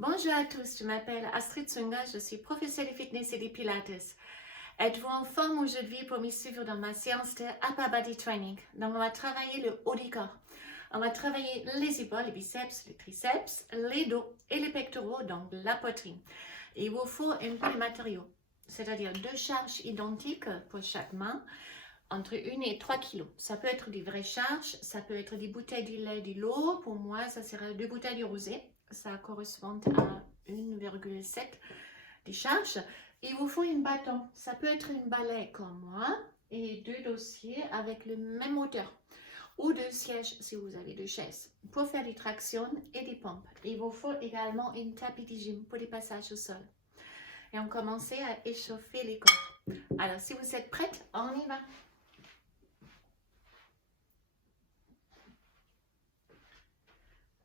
Bonjour à tous, je m'appelle Astrid Sunga, je suis professeure de fitness et de pilates. Êtes-vous en forme aujourd'hui pour me suivre dans ma séance de Upper Body Training? Donc on va travailler le haut du corps. On va travailler les épaules, les biceps, les triceps, les dos et les pectoraux, donc la poitrine. Et il vous faut un peu de matériaux, c'est-à-dire 2 charges identiques pour chaque main, entre 1 et 3 kg. Ça peut être des vraies charges, ça peut être des bouteilles de lait, de l'eau. Pour moi, ça sera 2 bouteilles de rosé. Ça correspond à 1,7 de charge. Il vous faut un bâton. Ça peut être une balai comme moi et 2 dossiers avec le même hauteur. Ou 2 sièges si vous avez 2 chaises. Pour faire des tractions et des pompes. Il vous faut également une tapis de gym pour des passages au sol. Et on commence à échauffer les corps. Alors, si vous êtes prêtes, on y va.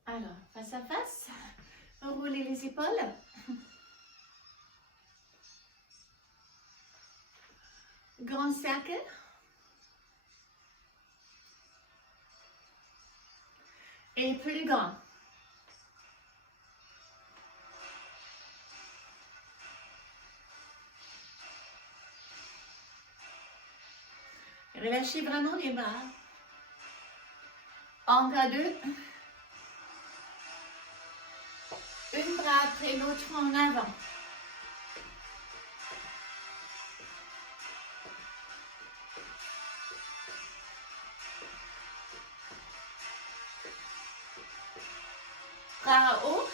Alors, face à face, roulez les épaules. Grand cercle. Et plus grand. Relâchez vraiment les bras. Encore 2. Un bras après l'autre en avant. Bras haut.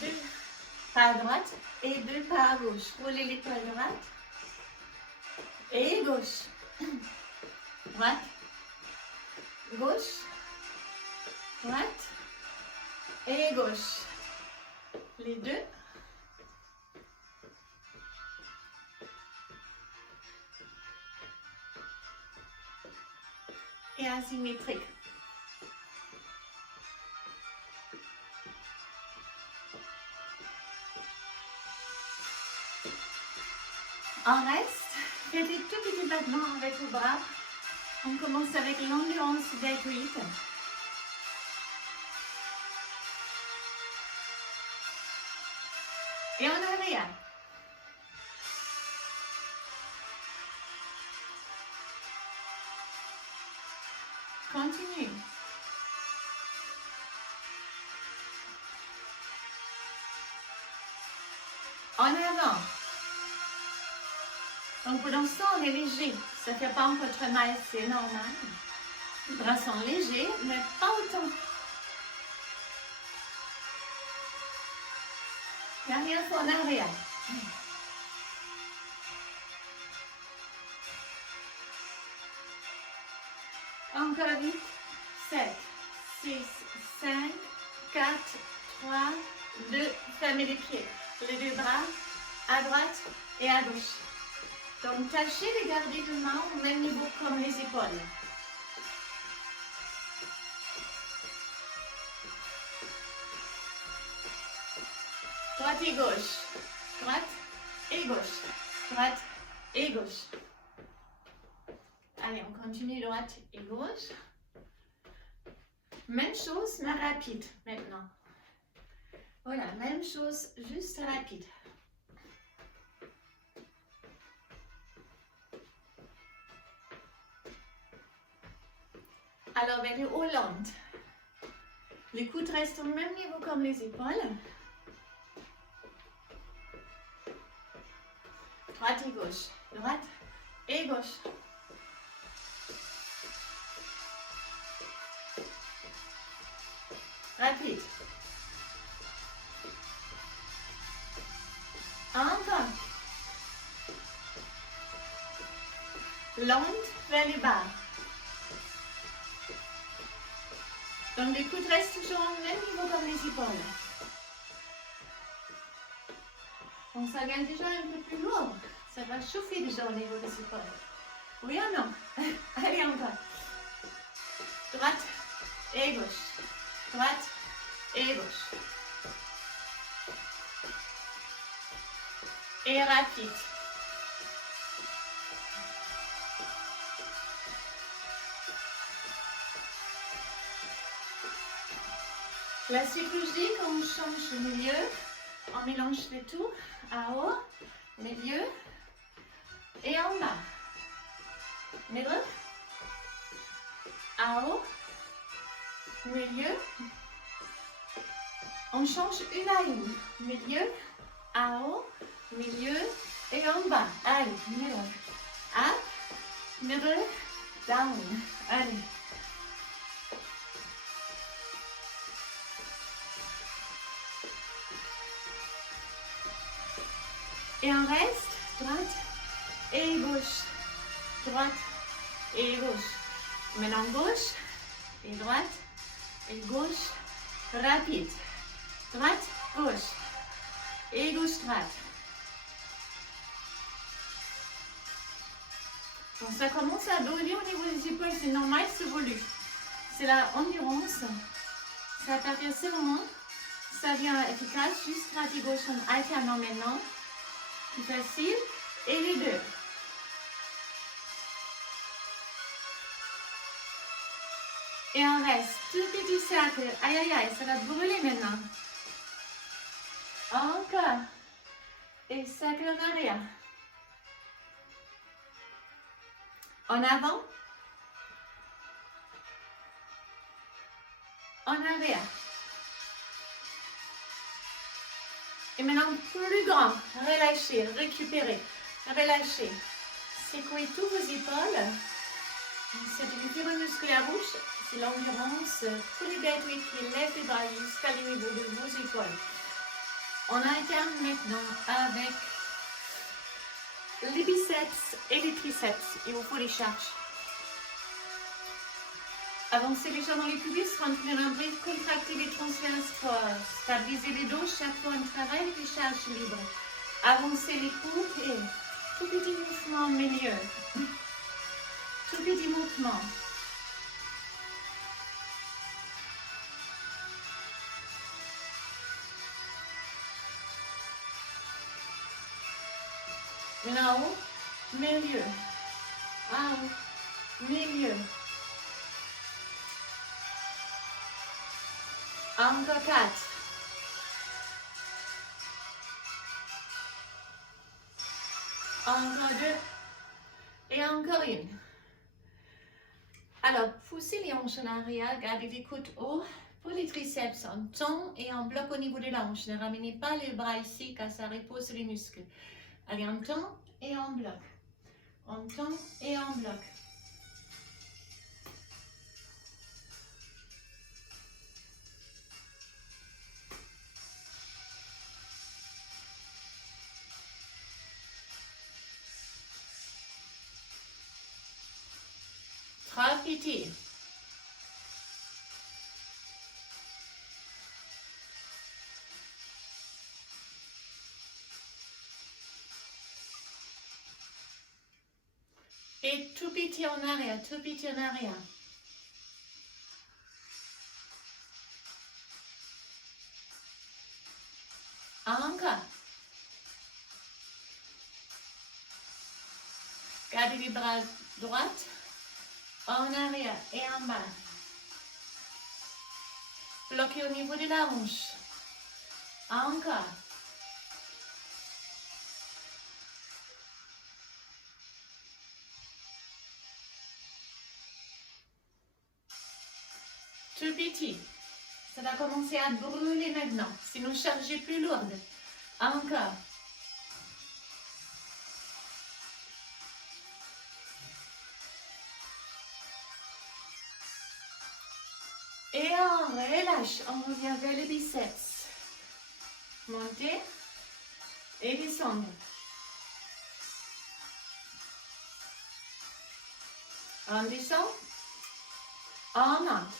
Deux pas à droite et 2 pas à gauche. Roulez l'épaule droite et gauche. Droite, gauche, droite et gauche. Les deux. Et asymétrique. On reste. Faites des tout petits battements avec vos bras. On commence avec l'endurance des cuites. Et on arrière. Continue. En avant. Donc pour l'instant, on est léger. Ça ne fait pas encore très mal, c'est normal. Les bras sont légers, mais pas autant. Dernière fois en arrière. Encore vite. 7, 6, 5, 4, 3, 2. Fermez les pieds. Les 2 bras à droite et à gauche. Donc tâchez de garder les mains au même niveau comme les épaules. Droite et gauche. Droite et gauche. Droite et gauche. Allez, on continue droite et gauche. Même chose, mais rapide maintenant. Voilà, même chose, juste rapide. Alors, vers le haut lente. Les coudes restent au même niveau comme les épaules. Droite et gauche. Droite et gauche. Rapide. Encore. Lente vers les bas. Donc les coudes restent toujours au même niveau comme les épaules. Donc ça vient déjà un peu plus lourd. Ça va chauffer déjà au niveau des épaules. Oui ou non? Allez encore. Droite et gauche. Droite et gauche. et rapide. La psychologie, quand on change de milieu, on mélange le tout à haut, milieu et en bas. Milieu, à haut, milieu. On change une à une. Milieu, à haut, milieu et en bas. Allez, milieu. Up, middle, down. Allez. Et on reste droite et gauche. Droite et gauche. Maintenant gauche et droite et gauche. Rapide. Droite, gauche. Et gauche, droite. Bon, ça commence à brûler au niveau des épaules, c'est normal ce volume. C'est la endurance. C'est à partir de ce moment, ça devient efficace, juste droite et gauche en alternant maintenant. Plus facile. Et les deux. Et on reste. Tout petit cercle. Aïe, aïe, aïe, ça va brûler maintenant. Encore. Et cercle en arrière. En avant. En arrière. Et maintenant, plus grand. Relâchez, récupérez. Relâchez. Secouez tous vos épaules. C'est du fibre musculaire bouche. C'est l'endurance. Tous les gainers qui lèvent les bras jusqu'à le niveau de vos épaules. On alterne maintenant avec les biceps et les triceps. Il vous faut les charges. Avancez les jambes dans les cuisses, rentrez le nombril, contractez les transverses forts. Stabilisez les dos, chaque fois on travaille avec les charges libres. Avancez les coudes et tout petit mouvement au milieu. Tout petit mouvement. Là-haut, milieu. En haut, milieu. Encore 4. Encore 2. Et encore une. Alors, poussez les hanches en arrière, gardez les coudes hauts. Pour les triceps, on tend et on bloque au niveau de la hanche. Ne ramenez pas les bras ici car ça repose les muscles. Allez, on tend et on bloque. On tend et on bloque. Trois petits. Et tout petit en arrière, tout petit en arrière. Encore. Gardez les bras droits, en arrière et en bas. Bloquez au niveau de la hanche. Encore. Tout petit. Ça va commencer à brûler maintenant. Si nous chargez plus lourde. Encore. Et on relâche. On revient vers les biceps. Montez et descendre. On descend. On monte.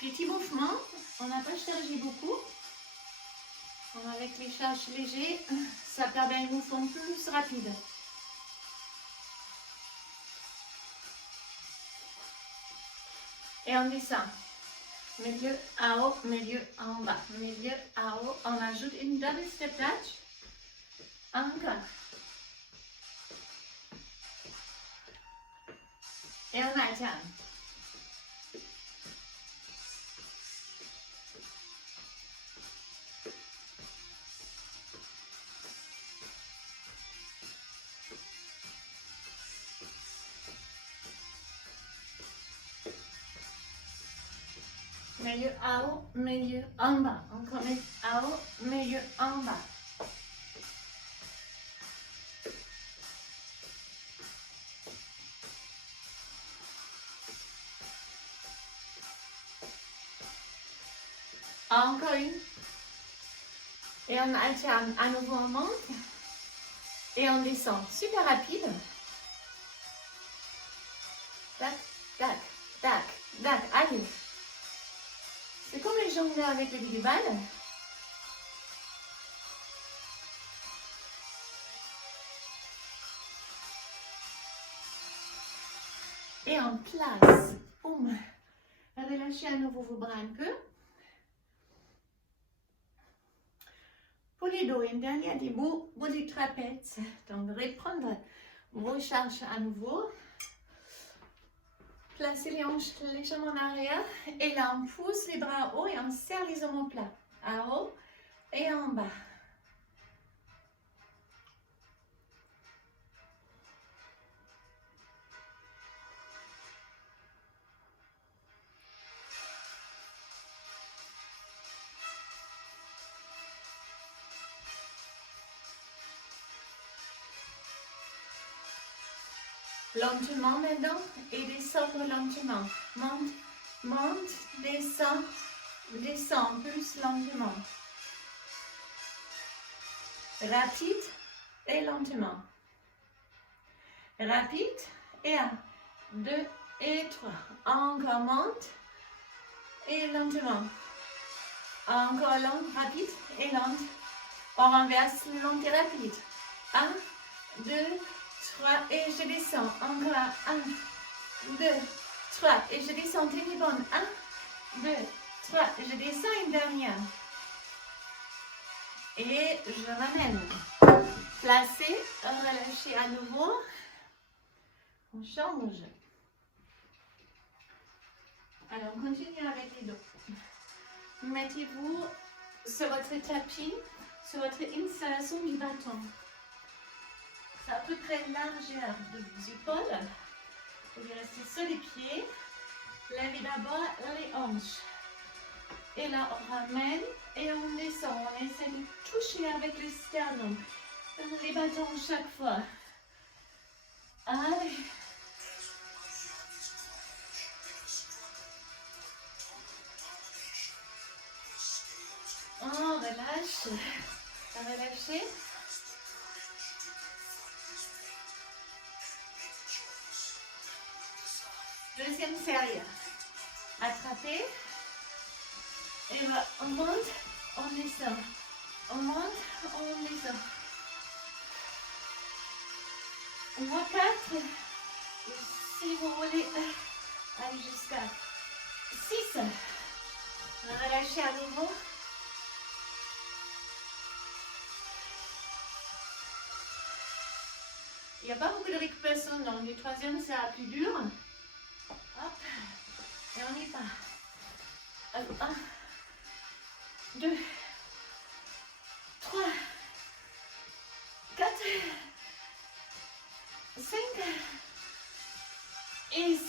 Petit mouvement. On n'a pas chargé beaucoup. Avec les charges légers, ça permet un mouvement plus rapide. Et on descend. Milieu à haut, milieu en bas. Milieu à haut. On ajoute une double step touch. Encore. Et on alterne. Milieu en haut, milieu en bas. Encore milieu en haut, milieu en bas. Encore une. Et on alterne à nouveau, on monte. Et on descend. Super rapide. Tac, tac, tac, tac. Allez. C'est comme les jongleurs avec le bidibal. Et en place. Boum. Relâchez à nouveau vos bras un peu. Pour les dos, une dernière debout, bout du trapèze. Donc, reprendre vos charges à nouveau. Placez les hanches légèrement en arrière. Et là, on pousse les bras en haut et on serre les omoplates. En haut et en bas. Lentement maintenant et descendre lentement. Monte, monte, descend, descend plus lentement. Rapide et lentement. Rapide et 1, 2 et 3. Encore monte et lentement. Encore lent, rapide et lente. On renverse lent et rapide. 1, 2, 3 et je descends. Encore 1, 2, 3 et je descends. Tenez bonne. 1, 2, 3 et je descends une dernière. Et je ramène. Placez, relâchez à nouveau. On change. Alors, on continue avec les dos. Mettez-vous sur votre tapis, sur votre installation du bâton. C'est à peu près largeur des épaules. Vous restez sur les pieds. Levez d'abord les hanches. Et là, on ramène et on descend. On essaie de toucher avec le sternum. Les bâtons chaque fois. Allez. On relâche. Relâchez. Deuxième série. Attrapez. Et là, on monte, on descend. On monte, on descend. On voit 4. Si vous voulez aller jusqu'à 6. Relâchez à nouveau. Il n'y a pas beaucoup de récupération, donc le troisième sera plus dur. Hop. Et on y part. 1, 2, 3, 4, 5 et 6.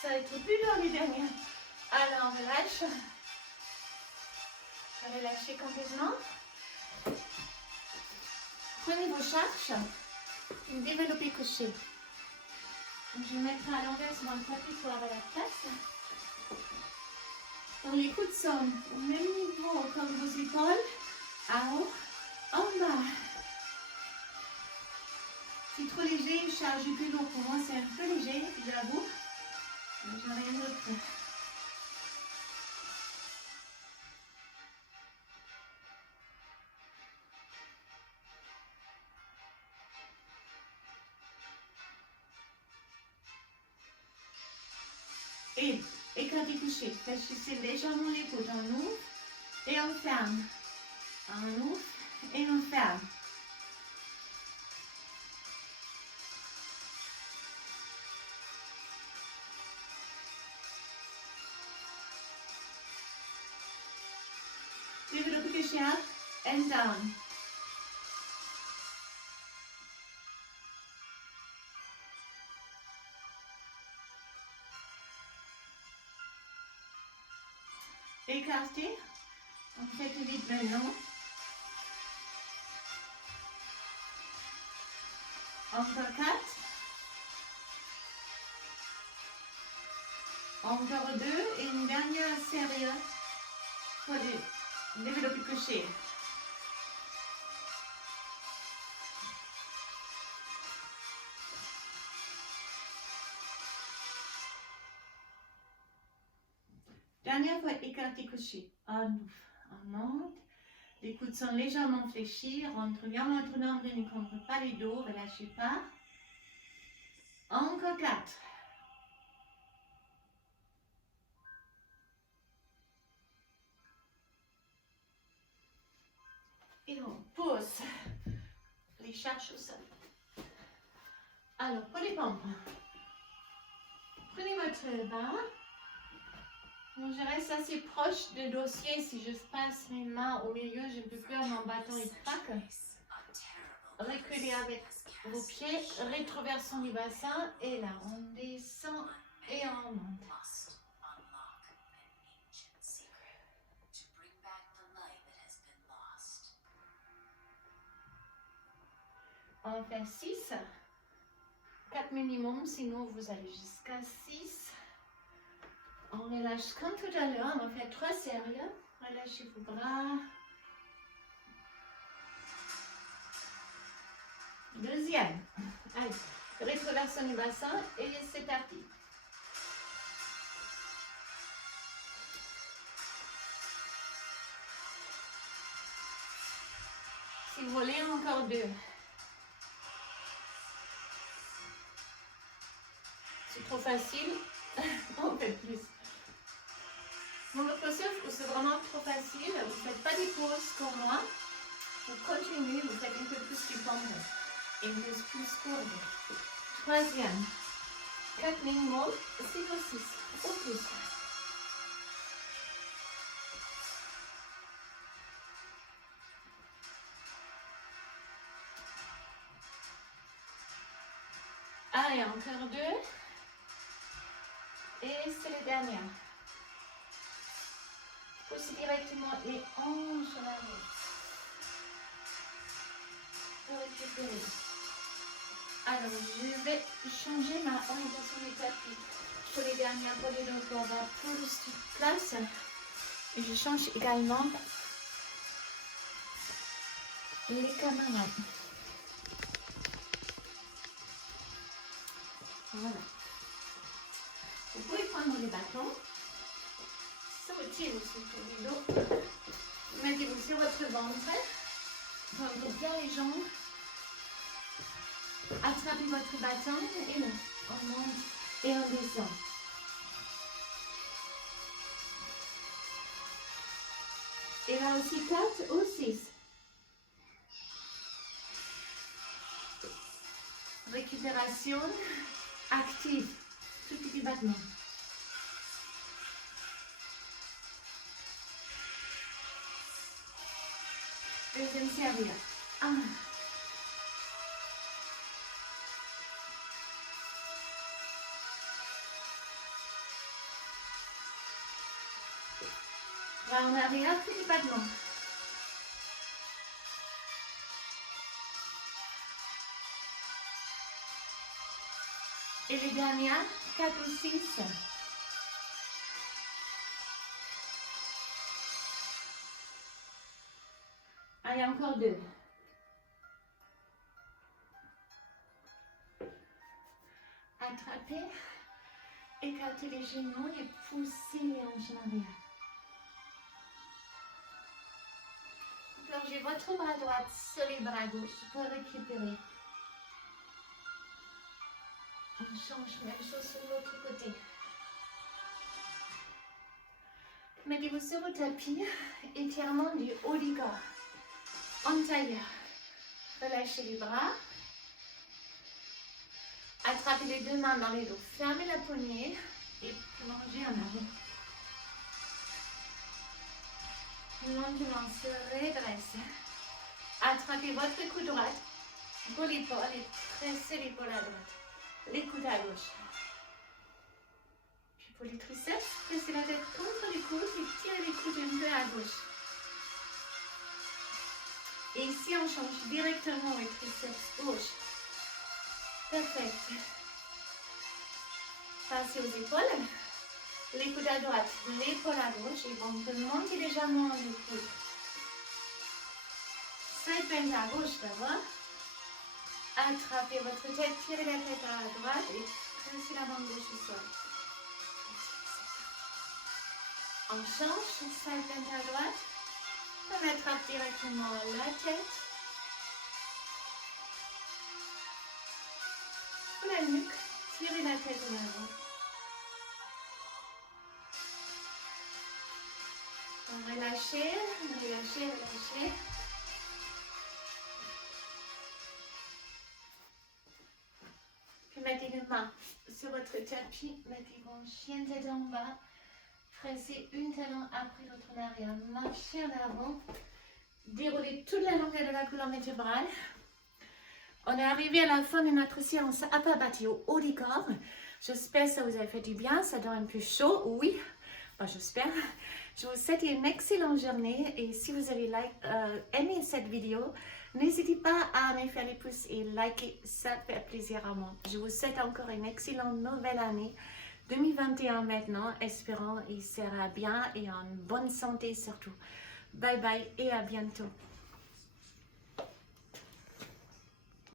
Ça va être plus dur les dernières. Alors on relâche. Relâchez complètement. Prenez vos charges. Développez couché. Je vais mettre à l'envers sur le tapis pour avoir la place. Donc les coudes sont au même niveau comme vos épaules. En haut, en bas. C'est trop léger, chargez plus lourd. Pour moi, c'est un peu léger, j'avoue. Mais j'ai rien d'autre. Et écartez couché. Fléchissez légèrement les coudes. On ouvre et on ferme. On ouvre et on ferme. push up and down. Écartez. On fait vite maintenant. Encore 4. Encore 2 et une dernière série pour le développé couché. Dernière fois écarté couché. On monte. Les coudes sont légèrement fléchis. Rentre bien votre nombril, ne contre pas les dos. Relâchez pas. Encore 4. Et on pose les charges au sol. Alors, pour les pompes, prenez votre barre. Donc, je reste assez proche du dossier. Si je passe mes mains au milieu, j'ai plus peur, mon bâton il craque. Reculez avec vos pieds, rétroversons du bassin. Et là, on descend et on monte. On fait 6. 4 minimum, sinon vous allez jusqu'à 6. On relâche comme tout à l'heure, on va faire 3 séries. Relâchez vos bras. Deuxième. Allez, rétroversons du bassin et c'est parti. Si vous voulez, encore 2. C'est trop facile, on fait plus. Dans votre souffle, c'est vraiment trop facile, vous ne faites pas des pauses comme moi. Vous continuez, vous faites un peu plus du pompe et une plus courbe. Troisième, 4 minimum, 6 ou 6, ou plus. Allez, encore 2. Et c'est le dernier. Poussez directement les hanches à l'arrière. Récupérer. Alors, je vais changer ma orientation du tapis pour les dernières volées. Donc, on va plus de place. Et je change également les camarades. Voilà. Vous pouvez prendre les bâtons, sauter sur le dos, mettez-vous sur votre ventre, tendez bien les jambes, attrapez votre bâton et là, on monte et on descend. Et là aussi 4 ou 6. Récupération active. Tout petit battement. Deuxième série. 1. Bras en arrière, petit battement. Et les dernières, 4 ou 6. Allez, encore 2. Attrapez, écartez les genoux et poussez les hanches en arrière. Plongez votre bras droit sur les bras gauches pour récupérer. On change, même chose sur l'autre côté. Mettez-vous sur le tapis, étirement du haut du corps. En tailleur. Relâchez les bras. Attrapez les deux mains dans les dos. Fermez la poignée et plongez en avant. Lentement se redresse. Attrapez votre coude droit pour l'épaule et pressez l'épaule à droite. Les coudes à gauche. Puis pour les triceps, pressez la tête contre les coudes et tirez les coudes un peu à gauche. Et ici, on change directement les triceps gauche. Parfait. Passez aux épaules. Les coudes à droite, l'épaule à gauche. Et on peut monter légèrement les coudes. Side bend à gauche d'abord. Attrapez votre tête, tirez la tête à droite et pressez la main gauche au sol. On change, side bend à droite. On attrape directement la tête. Pour la nuque, tirez la tête en avant. Relâchez, relâchez, relâchez. Puis mettez les mains sur votre tapis, mettez vos chiens tête en bas. Pressez une talon après l'autre en arrière. Marchez en avant. Déroulez toute la longueur de la colonne vertébrale. On est arrivé à la fin de notre séance upper body au haut du corps. J'espère que ça vous a fait du bien. Ça donne un peu chaud, oui. Enfin, j'espère. Je vous souhaite une excellente journée. Et si vous avez aimé cette vidéo, n'hésitez pas à me faire les pouces et liker. Ça fait plaisir à moi. Je vous souhaite encore une excellente nouvelle année 2021 maintenant. Espérons qu'il sera bien et en bonne santé surtout. Bye bye et à bientôt.